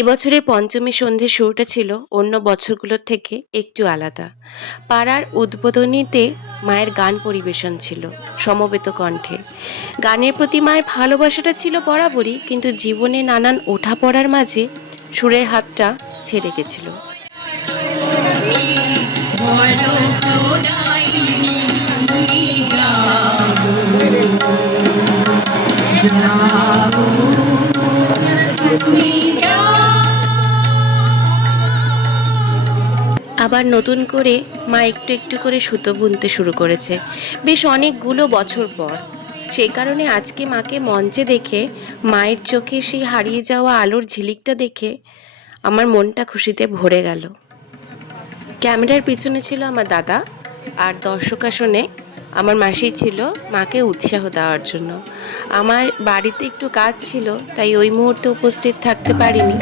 এবছরের পঞ্চমী সন্ধ্যের শুরুটা ছিল অন্য বছরগুলোর থেকে একটু আলাদা। পাড়ার উদ্বোধনীতে মায়ের গান পরিবেশন ছিল সমবেত কণ্ঠে। গানের প্রতি মায়ের ভালোবাসাটা ছিল বরাবরই, কিন্তু জীবনে নানান ওঠাপড়ার মাঝে সুরের হাতটা ছেড়ে গেছিল। আবার নতুন করে মা একটু একটু করে সুতো বুনতে শুরু করেছে, বেশ অনেকগুলো বছর পর। সেই কারণে আজকে মাকে মঞ্চে দেখে, মায়ের চোখে সেই হারিয়ে যাওয়া আলোর ঝিলিকটা দেখে আমার মনটা খুশিতে ভরে গেল। ক্যামেরার পিছনে ছিল আমার দাদা, আর দর্শক আসনে আমার মাসি ছিল মাকে উৎসাহ দেওয়ার জন্য। আমার বাড়িতে একটু কাজ ছিল, তাই ওই মুহূর্তে উপস্থিত থাকতে পারিনি।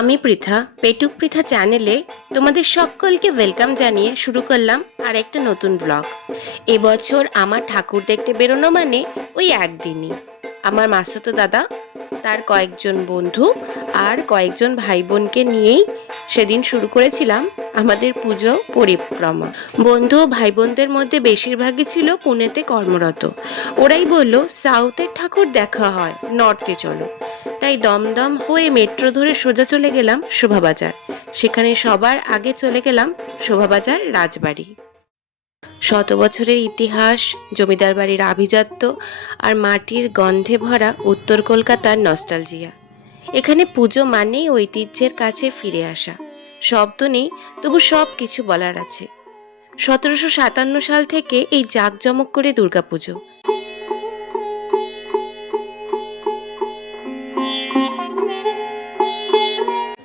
আমি পৃথা, পেটুক পৃথা চ্যানেলে তোমাদের সকলকে ওয়েলকাম জানিয়ে শুরু করলাম আর একটা নতুন ব্লগ। এবছর আমার ঠাকুর দেখতে বেরোনো মানে ওই একদিনই। আমার মাসুতো দাদা, তার কয়েকজন বন্ধু আর কয়েকজন ভাই বোনকে নিয়েই সেদিন শুরু করেছিলাম আমাদের পুজো পরিক্রমা। বন্ধু ভাই বোনদের মধ্যে বেশিরভাগই ছিল পুনেতে কর্মরত। ওরাই বলল সাউথের ঠাকুর দেখা হয়, নর্থে চলো। তাই দমদম হয়ে মেট্রো ধরে সোজা চলে গেলাম শোভাবাজার। সেখানে সবার আগে চলে গেলাম শোভাবাজার রাজবাড়ি। শত বছরের ইতিহাস, জমিদার বাড়ির আভিজাত্য আর মাটির গন্ধে ভরা উত্তর কলকাতার নস্টালজিয়া। এখানে পুজো মানেই ঐতিহ্যের কাছে ফিরে আসা। শব্দ নেই, তবু সব কিছু বলার আছে। 1757 সাল থেকে এই জাঁকজমক করে দুর্গাপুজো।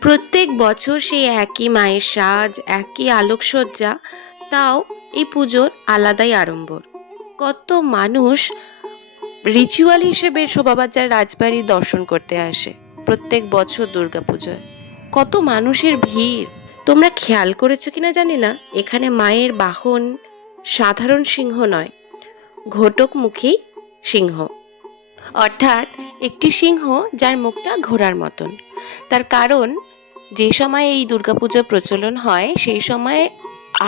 প্রত্যেক বছর সেই একই মায়ের সাজ, একই আলোকসজ্জা, তাও এই পুজোর আলাদাই আড়ম্বর। কত মানুষ রিচুয়াল হিসেবে শোভাবাজার রাজবাড়ি দর্শন করতে আসে প্রত্যেক বছর দুর্গাপুজোয়। কত মানুষের ভিড়! তোমরা খেয়াল করেছো কিনা জানি না, এখানে মায়ের বাহন সাধারণ সিংহ নয়, ঘটকমুখী সিংহ। অর্থাৎ একটি সিংহ যার মুখটা ঘোড়ার মতন। তার কারণ, যে সময় এই দুর্গাপুজোর প্রচলন হয় সেই সময়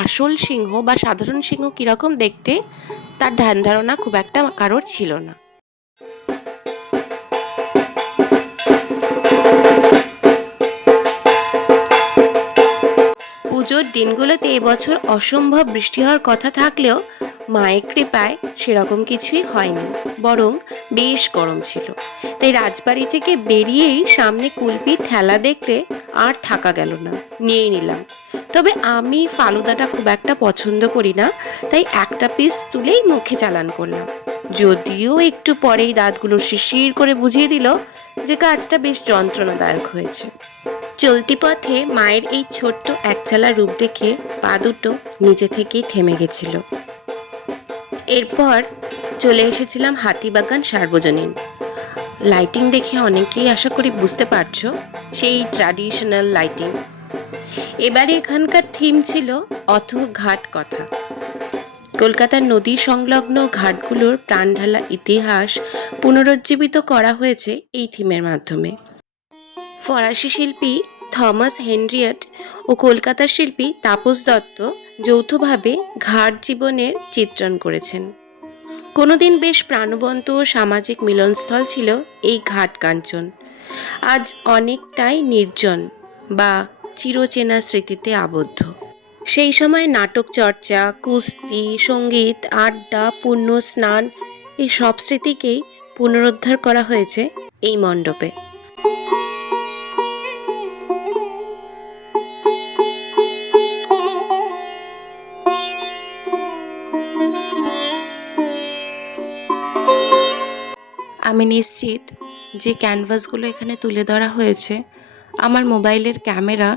আসল সিংহ বা সাধারণ সিংহ কিরকম দেখতে তার ধ্যান ধারণা খুব একটা কারোর ছিল না। পুজোর দিনগুলোতে এবছর অসম্ভব বৃষ্টি হওয়ার কথা থাকলেও মায়ের কৃপায় সেরকম কিছুই হয়নি, বরং বেশ গরম ছিল। তাই রাজবাড়ি থেকে বেরিয়েই সামনে কুলপির ঠেলা দেখলে আর থাকা গেল না, নিয়ে নিলাম। তবে আমি ফালুদাটা খুব একটা পছন্দ করি না, তাই একটা পিস তুলেই মুখে চালান করলাম। যদিও একটু পরেই দাঁতগুলো শিরশির করে বুঝিয়ে দিল যে কাজটা বেশ যন্ত্রণাদায়ক হয়েছে। চলতি পথে মায়ের এই ছোট্ট একচালা রূপ দেখে পা দুটো নিজে থেকেই থেমে গেছিল। এরপর চলে এসেছিলাম হাতিবাগান সার্বজনীন। লাইটিং দেখে অনেকেই আশা করি বুঝতে পারছো, সেই ট্র্যাডিশনাল লাইটিং। এবারে এখানকার থিম ছিল অথ ঘাট কথা। কলকাতার নদী সংলগ্ন ঘাটগুলোর প্রাণঢালা ইতিহাস পুনরুজ্জীবিত করা হয়েছে এই থিমের মাধ্যমে। ফরাসি শিল্পী থমাস হেনরিয়েট ও কলকাতার শিল্পী তাপস দত্ত যৌথভাবে ঘাট জীবনের চিত্রণ করেছেন। কোনোদিন বেশ প্রাণবন্ত ও সামাজিক মিলনস্থল ছিল এই ঘাট কাঞ্চন। আজ অনেকটাই নির্জন বা চিরচেনা স্মৃতিতে আবদ্ধ। সেই সময় নাটক চর্চা, কুস্তি, সঙ্গীত, আড্ডা, পুণ্য স্নান, এই সব স্মৃতিকেই পুনরুদ্ধার করা হয়েছে এই মণ্ডপে। আমি নিশ্চিত যে ক্যানভাসগুলো এখানে তুলে ধরা হয়েছে, আমার মোবাইলের ক্যামেরা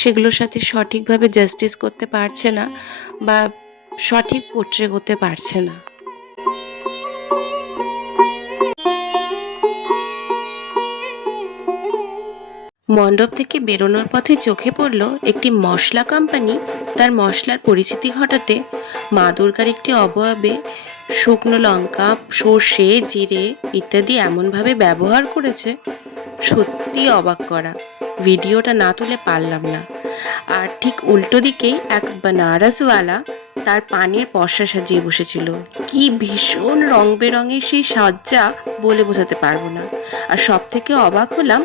সেগুলোর সাথে সঠিকভাবে জাস্টিস করতে পারছে না বা সঠিক পোর্ট্রে করতে পারছে না। মণ্ডপ থেকে বেরোনোর পথে চোখে পড়ল একটি মশলা কোম্পানি তার মশলার পরিচিতি ঘটাতে মা দুর্গার একটি অবয়বে শুকনো লঙ্কা, সর্ষে, জিরে ইত্যাদি এমনভাবে ব্যবহার করেছে, সত্যি অবাক করা। ভিডিওটা না তুলে পারলাম না। আর ঠিক উল্টো দিকেই এক বানারসওয়ালা তার পানের পসরা সাজিয়ে বসেছিল। কি ভীষণ রং বেরঙের সেই সজ্জা বলে বোঝাতে পারবো না। আর সব থেকে অবাক হলাম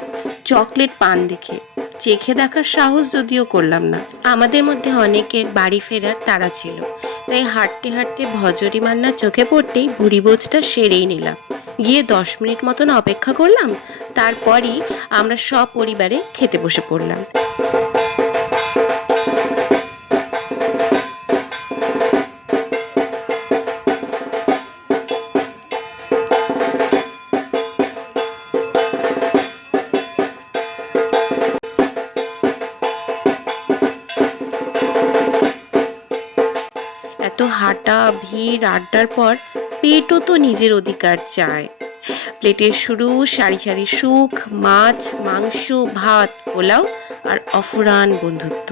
চকলেট পান দেখে। চেখে দেখার সাহস যদিও করলাম না। আমাদের মধ্যে অনেকের বাড়ি ফেরার তাড়া ছিল, তাই হাঁটতে হাঁটতে ভজরি মান্নার চোখে পড়তেই ভুরিভোজটা সেরেই নিলাম। গিয়ে 10 মিনিট মতন অপেক্ষা করলাম, তারপরই আমরা সপরিবারে খেতে বসে পড়লাম। এত হাঁটা, ভিড়, আড্ডার পর পেটও তো নিজের অধিকার চায়। প্লেটের শুরু সারি সারি সুখ, মাছ, মাংস, ভাত, পোলাও আর অফুরান বন্ধুত্ব।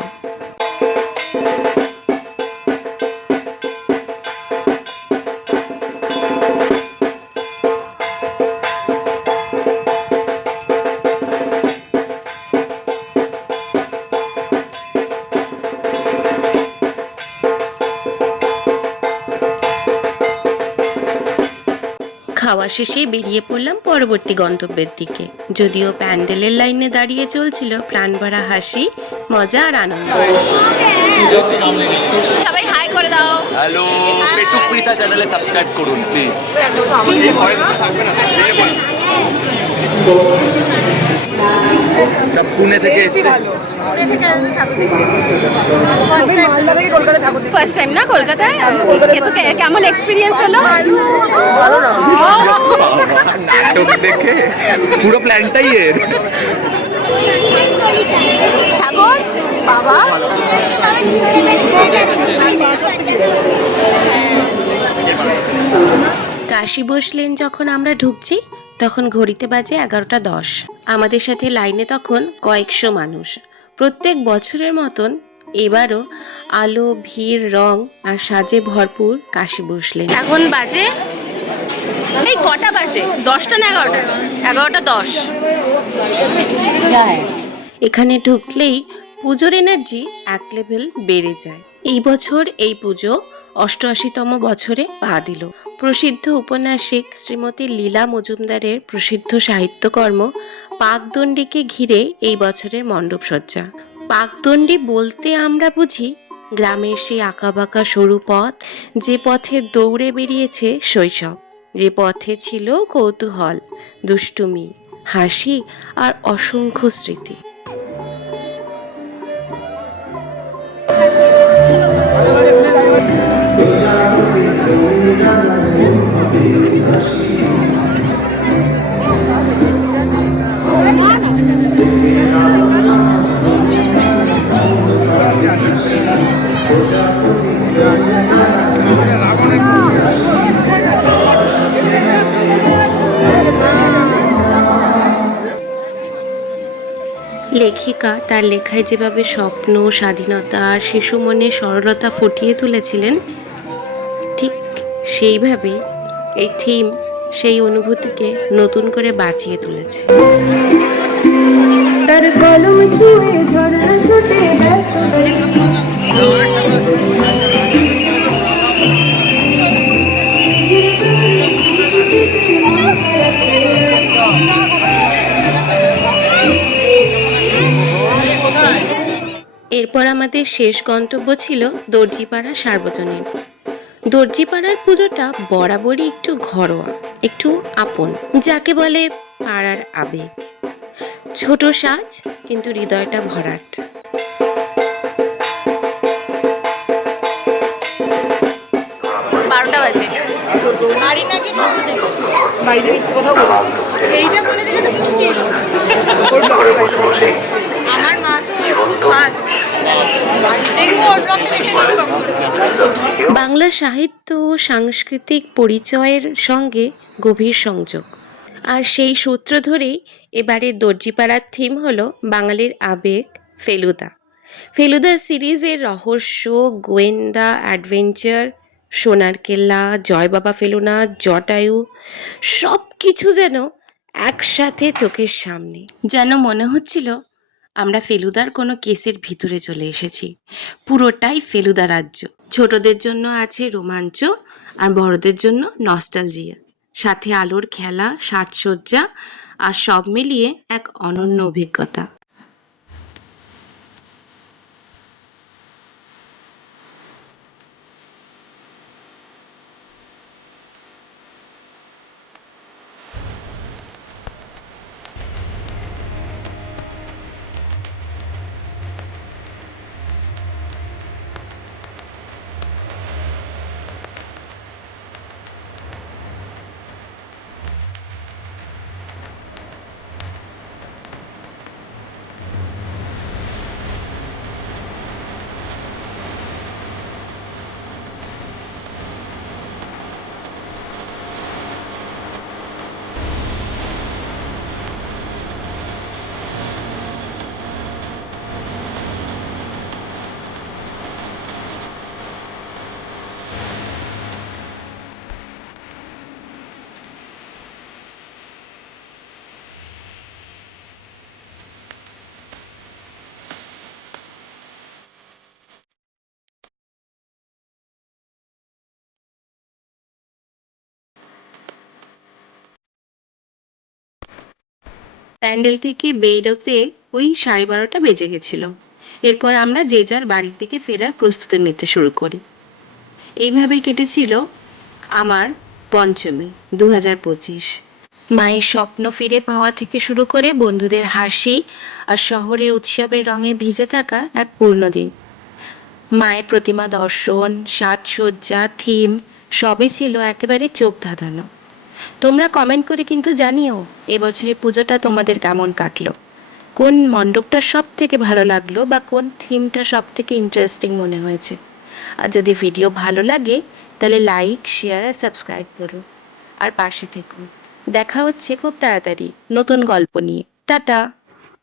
খাওয়া শেষে বেরিয়ে পড়লাম পরবর্তী গন্তব্যের দিকে। যদিও প্যান্ডেলের লাইনে দাঁড়িয়ে চলছিল প্রাণভরা হাসি, মজা আর আনন্দ। সবাই হাই করে দাও। হ্যালো, পেটুক প্রীতা চ্যানেলে সাবস্ক্রাইব করুন প্লিজ। সব পুনে থেকে এসেছে। পুনে থেকে ঠাকুর দেখতে এসেছি। মালদা থেকে কলকাতা ঠাকুর দেখতে ফার্স্ট টাইম না কলকাতায়? কেমন এক্সপিরিয়েন্স হলো? ভালো না, নাটক দেখে পুরো প্ল্যানটাই এর। সাগর বাবা কাশি বসলেন যখন আমরা ঢুকছি তখন ঘড়িতে বাজে 11:10। আমাদের সাথে লাইনে তখন কয়েকশো মানুষ। প্রত্যেক বছরের মতন এবারও আলো, ভিড়, রং আর সাজে ভরপুর কাশি বসলেন। এখন বাজে এই কটা বাজে? 10টা না 11টা? 11:10। এখানে ঢুকলেই পুজোর এনার্জি এক লেভেল বেড়ে যায়। এই বছর এই পুজো 88তম বছরে পা দিল। প্রসিদ্ধ উপন্যাসিক শ্রীমতী লীলা মজুমদারের প্রসিদ্ধ সাহিত্যকর্ম পাকদণ্ডীকে ঘিরে এই বছরের মণ্ডপসজ্জা। পাকদণ্ডী বলতে আমরা বুঝি গ্রামের সেই আঁকাবাঁকা সরু পথ, যে পথে দৌড়ে বেরিয়েছে শৈশব, যে পথে ছিল কৌতূহল, দুষ্টুমি, হাসি আর অসংখ্য স্মৃতি। লেখিকা তার লেখায় যেভাবে স্বপ্ন, স্বাধীনতা আর শিশু মনে সরলতা ফুটিয়ে তুলেছিলেন, ঠিক সেইভাবেই এই থিম সেই অনুভূতিকে নতুন করে বাঁচিয়ে তুলেছে। তার কলম ছুঁয়ে ঝরনা ছোটে এরপর আমাদের শেষ গন্তব্য ছিল দর্জিপাড়া সার্বজনীন। দর্জিপাড়ার পুজোটা বরাবরই একটু ঘরোয়া, একটু আপন, যাকে বলে পাড়ার আবেগ। ছোট সাজ কিন্তু হৃদয়টা ভরাট। বাড়িতে মিথ্যে কথা বলেছি, এইটা বলে দিলে তো মুশকিল। আমার মা তো ফার্স্ট বাংলা সাহিত্য ও সাংস্কৃতিক পরিচয়ের সঙ্গে গভীর সংযোগ। আর সেই সূত্র ধরেই এবারের দর্জিপাড়ার থিম হলো বাঙালির আবেগ ফেলুদা। ফেলুদা সিরিজের রহস্য, গোয়েন্দা, অ্যাডভেঞ্চার, সোনার কেল্লা, জয় বাবা ফেলুনা, জটায়ু, সব কিছু যেন একসাথে চোখের সামনে। যেন মনে হচ্ছিল আমরা ফেলুদার কোনো কেসের ভিতরে চলে এসেছি। পুরোটাই ফেলুদা রাজ্য। ছোটদের জন্য আছে রোমাঞ্চ, আর বড়দের জন্য নস্টালজিয়া, সাথে আলোর খেলা, সাজসজ্জা, আর সব মিলিয়ে এক অনন্য অভিজ্ঞতা। প্যান্ডেল থেকে বেরোতে ওই 12:30 বেজে গেছিল। এরপর আমরা যে যার বাড়ির দিকে ফেরার প্রস্তুতি নিতে শুরু করি। এইভাবে কেটেছিল আমার পঞ্চমী 2025। মায়ের স্বপ্ন ফিরে পাওয়া থেকে শুরু করে বন্ধুদের হাসি আর শহরের উৎসবের রঙে ভিজে থাকা এক পূর্ণ দিন। মায়ের প্রতিমা দর্শন, সাজসজ্জা, থিম সবই ছিল একেবারে চোখ ধাঁধানো। তোমরা কমেন্ট করে কিন্তু জানিও এবছরের পুজোটা তোমাদের কেমন কাটলো, কোন মণ্ডপটা সব থেকে ভালো লাগলো বা কোন থিমটা সব থেকে ইন্টারেস্টিং মনে হয়েছে। আর যদি ভিডিও ভালো লাগে তাহলে লাইক, শেয়ার আর সাবস্ক্রাইব করো, আর পাশে থেকো। দেখা হচ্ছে খুব তাড়াতাড়ি নতুন গল্প নিয়ে। টাটা।